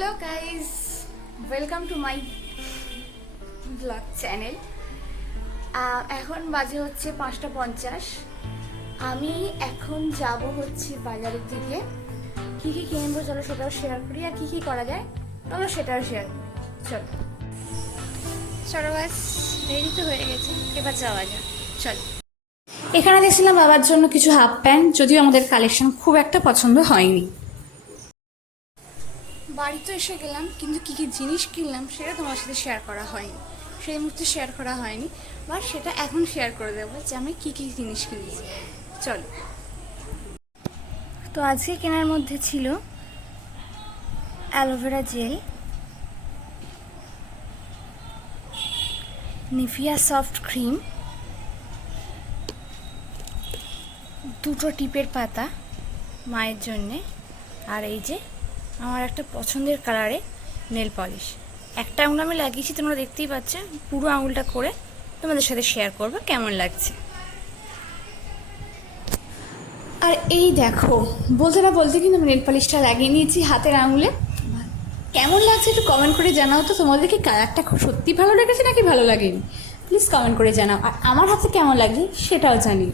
Hello guys, welcome to my blog channel. এখন বাজে হচ্ছে 5:50। আমি এখন যাব হচ্ছে বাজারের দিকে। কী কী কিনবো চলো সেটাও শেয়ার করি, আর কী কী করা যায় চলো সেটাও শেয়ার করি। চলো চলো বাস, রেডি তো হয়ে গেছে, এবার যাওয়া যাক। চলো, এখানে দেখছিলাম বাবার জন্য কিছু হাফ প্যান্ট, যদিও আমাদের কালেকশন খুব একটা পছন্দ হয়নি। বাড়িতে এসে গেলাম, কিন্তু কী কী জিনিস কিনলাম সেটা তোমার সাথে শেয়ার করা হয়নি, সেই মুহূর্তে শেয়ার করা হয়নি, বা সেটা এখন শেয়ার করে দেবো যে আমি কী কী জিনিস কিনেছি। চলো, তো আজকে কেনার মধ্যে ছিল aloe vera gel, Nivea soft cream, দুটো টিপের পাতা মায়ের জন্যে, আর এই যে আমার একটা পছন্দের কালারে নেল পলিশ। একটা আঙুল আমি লাগিয়েছি, তোমরা দেখতেই পাচ্ছ, পুরো আঙুলটা করে তোমাদের সাথে শেয়ার করবো কেমন লাগছে। আর এই দেখো, বলতে না বলতে কিন্তু আমি নেল পলিশটা লাগিয়ে নিয়েছি হাতের আঙুলে। কেমন লাগছে একটু কমেন্ট করে জানাও তো, তোমাদের কি কালারটা খুব সত্যি ভালো লেগেছে নাকি ভালো লাগেনি, প্লিজ কমেন্ট করে জানাও। আর আমার হাতে কেমন লাগে সেটাও জানিও।